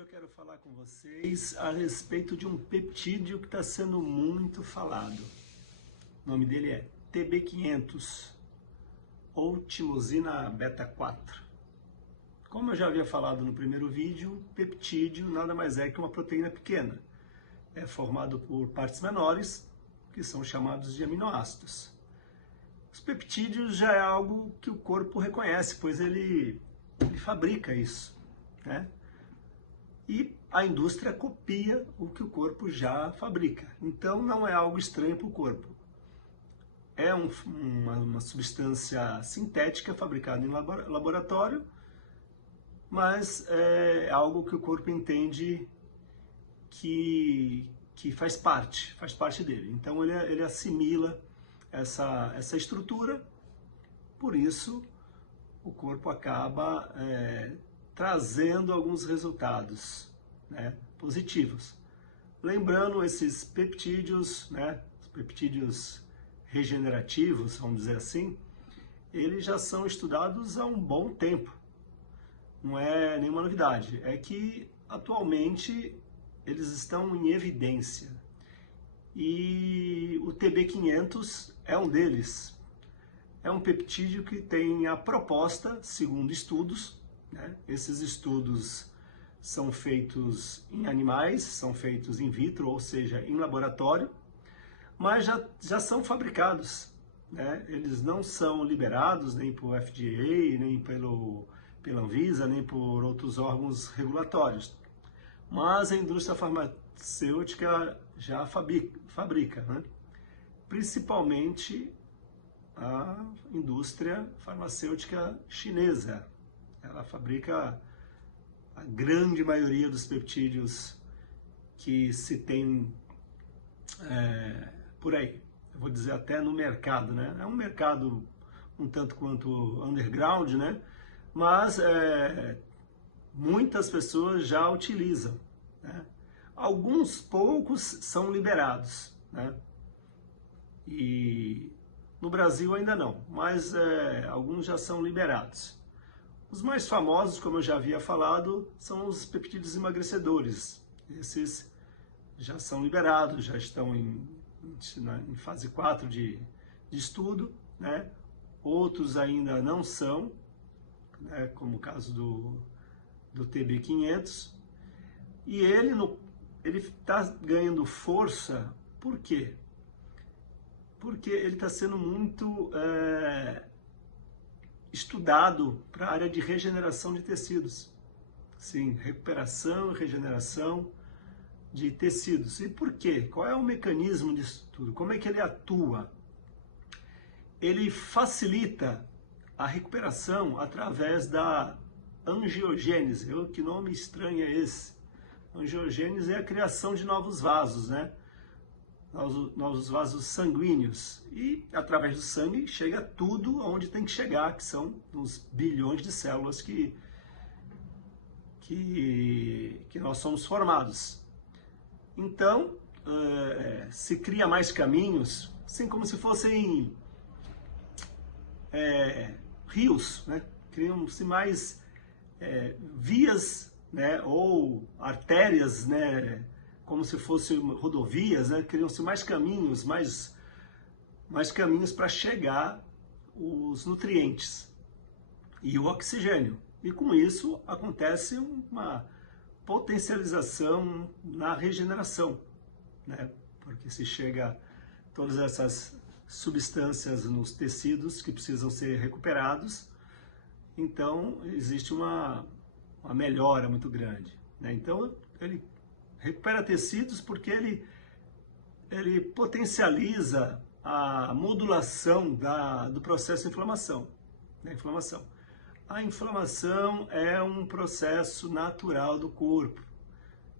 Hoje eu quero falar com vocês a respeito de um peptídeo que está sendo muito falado. O nome dele é TB500 ou timosina beta 4. Como eu já havia falado no primeiro vídeo, peptídeo nada mais é que uma proteína pequena. É formado por partes menores, que são chamados de aminoácidos. Os peptídeos já é algo que o corpo reconhece, pois ele fabrica isso, né? E a indústria copia o que o corpo já fabrica. Então não é algo estranho para o corpo. É uma substância sintética fabricada em laboratório, mas é algo que o corpo entende que faz parte dele. Então ele assimila essa estrutura, por isso o corpo acaba trazendo alguns resultados, né, positivos. Lembrando, esses peptídeos, né, os peptídeos regenerativos, vamos dizer assim, eles já são estudados há um bom tempo. Não é nenhuma novidade, é que atualmente eles estão em evidência. E o TB500 é um deles. É um peptídeo que tem a proposta, segundo estudos, né? Esses estudos são feitos em animais, são feitos in vitro, ou seja, em laboratório, mas já são fabricados, né? Eles não são liberados nem por FDA, nem pela Anvisa, nem por outros órgãos regulatórios. Mas a indústria farmacêutica já fabrica, né? Principalmente a indústria farmacêutica chinesa. Ela fabrica a grande maioria dos peptídeos que se tem por aí. Eu vou dizer até no mercado, né? É um mercado um tanto quanto underground, né? Mas muitas pessoas já utilizam, né? Alguns poucos são liberados, né? E no Brasil ainda não, mas alguns já são liberados. Os mais famosos, como eu já havia falado, são os peptídeos emagrecedores. Esses já são liberados, já estão em fase 4 de estudo, né? Outros ainda não são, né? Como o caso do TB500. E ele está ganhando força, por quê? Porque ele está sendo muito estudado para a área de regeneração de tecidos. Sim, recuperação e regeneração de tecidos. E por quê? Qual é o mecanismo disso tudo? Como é que ele atua? Ele facilita a recuperação através da angiogênese. Que nome estranho é esse? Angiogênese é a criação de novos vasos, né? Novos vasos sanguíneos, e através do sangue chega tudo onde tem que chegar, que são os bilhões de células que nós somos formados. Então, se cria mais caminhos, assim como se fossem rios, né? Criam-se mais vias, né? Ou artérias, né? Como se fossem rodovias, né? Criam-se mais caminhos para chegar os nutrientes e o oxigênio. E com isso acontece uma potencialização na regeneração, né? Porque se chega todas essas substâncias nos tecidos que precisam ser recuperados, então existe uma melhora muito grande, né? Então ele recupera tecidos porque ele potencializa a modulação do processo de inflamação, da inflamação. A inflamação é um processo natural do corpo,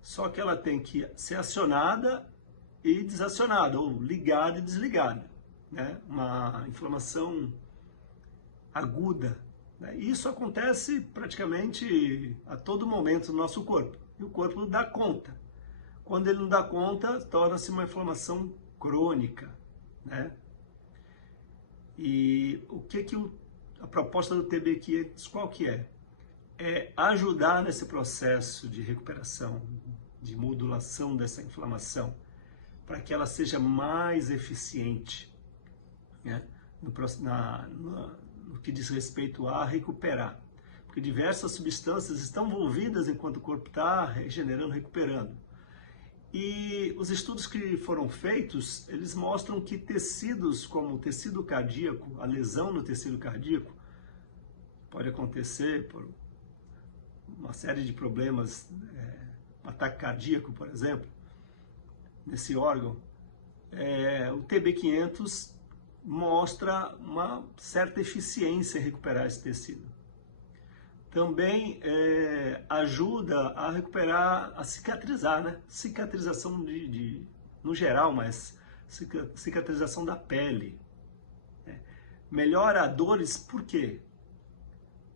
só que ela tem que ser acionada e desacionada, ou ligada e desligada, né? Uma inflamação aguda, né? Isso acontece praticamente a todo momento no nosso corpo, e o corpo dá conta. Quando ele não dá conta, torna-se uma inflamação crônica, né? E o que a proposta do TB500, qual que é? ajudar nesse processo de recuperação, de modulação dessa inflamação, para que ela seja mais eficiente, né, no que diz respeito a recuperar. Porque diversas substâncias estão envolvidas enquanto o corpo está regenerando, recuperando. E os estudos que foram feitos, eles mostram que tecidos como o tecido cardíaco, a lesão no tecido cardíaco, pode acontecer por uma série de problemas, ataque cardíaco, por exemplo, nesse órgão. O TB500 mostra uma certa eficiência em recuperar esse tecido. Também ajuda a recuperar, a cicatrizar, né? Cicatrização no geral, mas cicatrização da pele. Melhora dores, por quê?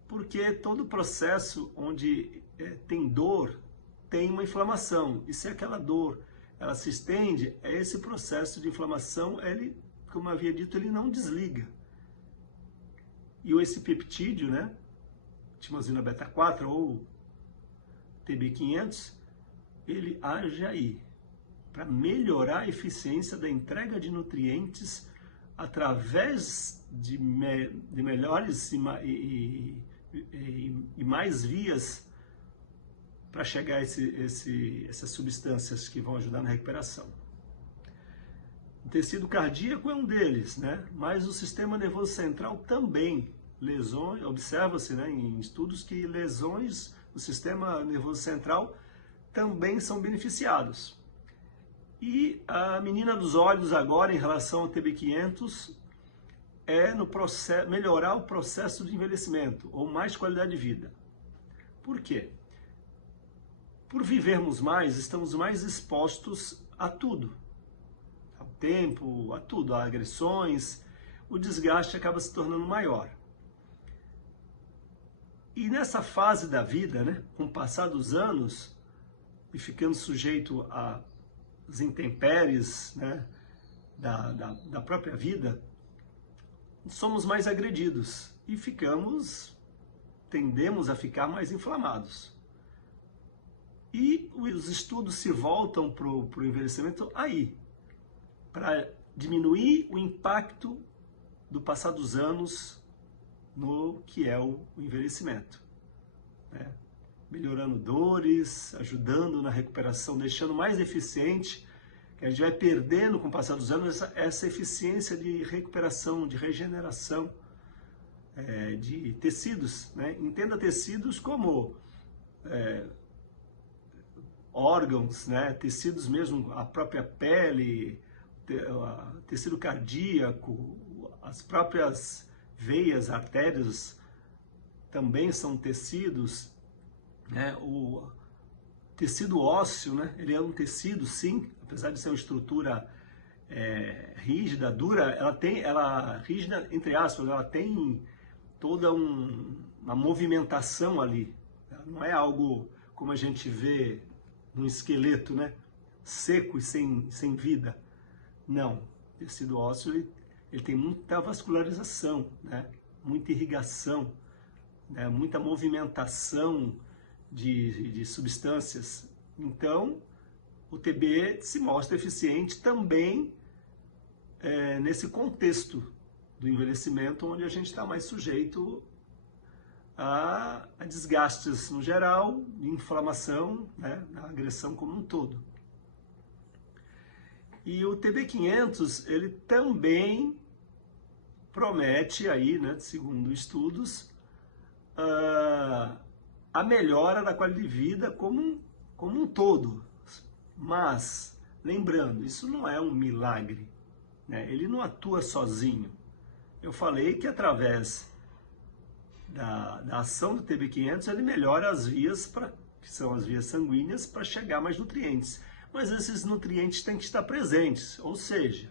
Porque todo processo onde tem dor, tem uma inflamação. E se aquela dor ela se estende, esse processo de inflamação, ele, como eu havia dito, ele não desliga. E esse peptídeo, né? Timosina beta 4 ou TB500, ele age aí para melhorar a eficiência da entrega de nutrientes através de melhores e mais vias para chegar a essas substâncias que vão ajudar na recuperação. O tecido cardíaco é um deles, né? Mas o sistema nervoso central também. Lesões, observa-se, né, em estudos que lesões do sistema nervoso central também são beneficiados. E a menina dos olhos agora em relação ao TB500 no processo, melhorar o processo de envelhecimento ou mais qualidade de vida. Por quê? Por vivermos mais, estamos mais expostos a tudo, ao tempo, a tudo, a agressões, o desgaste acaba se tornando maior. E nessa fase da vida, né, com o passar dos anos, e ficando sujeito às intempéries, né, da própria vida, somos mais agredidos e tendemos a ficar mais inflamados. E os estudos se voltam para o envelhecimento aí, para diminuir o impacto do passar dos anos no que é o envelhecimento, né? Melhorando dores, ajudando na recuperação, deixando mais eficiente, que a gente vai perdendo com o passar dos anos essa eficiência de recuperação, de regeneração de tecidos, né? Entenda tecidos como órgãos, né? Tecidos mesmo, a própria pele, tecido cardíaco, as próprias veias, artérias também são tecidos, né? O tecido ósseo, né? Ele é um tecido, sim, apesar de ser uma estrutura rígida, dura, rígida entre aspas, ela tem toda uma movimentação ali. Não é algo como a gente vê num esqueleto, né? Seco e sem vida. Não, o tecido ósseo ele tem muita vascularização, né? Muita irrigação, né? Muita movimentação de substâncias. Então, o TB se mostra eficiente também nesse contexto do envelhecimento, onde a gente está mais sujeito a desgastes no geral, inflamação, né? A agressão como um todo. E o TB500, ele também promete aí, né, segundo estudos, a melhora da qualidade de vida como um todo. Mas, lembrando, isso não é um milagre, né? Ele não atua sozinho. Eu falei que através da ação do TB500, ele melhora as vias, que são as vias sanguíneas, para chegar mais nutrientes. Mas esses nutrientes têm que estar presentes, ou seja,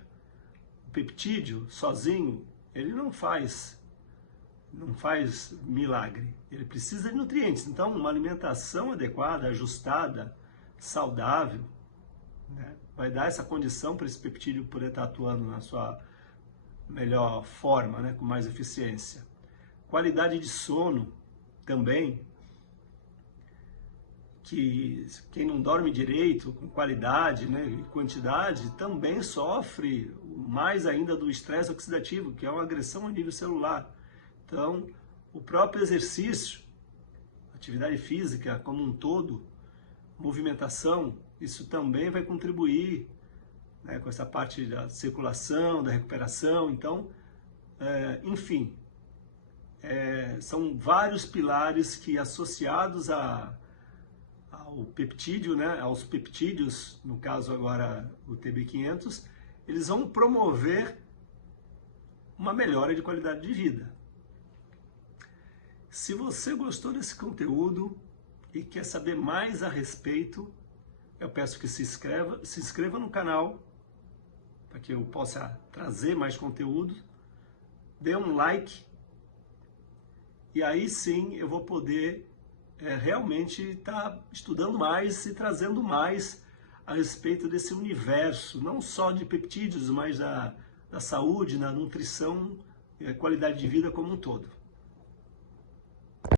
o peptídeo sozinho, ele não faz milagre, ele precisa de nutrientes. Então, uma alimentação adequada, ajustada, saudável, né, vai dar essa condição para esse peptídeo poder estar atuando na sua melhor forma, né, com mais eficiência. Qualidade de sono também, que quem não dorme direito, com qualidade, né, e quantidade, também sofre mais ainda do estresse oxidativo, que é uma agressão a nível celular. Então, o próprio exercício, atividade física como um todo, movimentação, isso também vai contribuir, né, com essa parte da circulação, da recuperação. Então, enfim, são vários pilares que, associados ao peptídeo, né, aos peptídeos, no caso agora o TB500, eles vão promover uma melhora de qualidade de vida. Se você gostou desse conteúdo e quer saber mais a respeito, eu peço que se inscreva no canal, para que eu possa trazer mais conteúdo, dê um like, e aí sim eu vou poder realmente estar estudando mais e trazendo mais a respeito desse universo, não só de peptídeos, mas da saúde, da nutrição e qualidade de vida como um todo.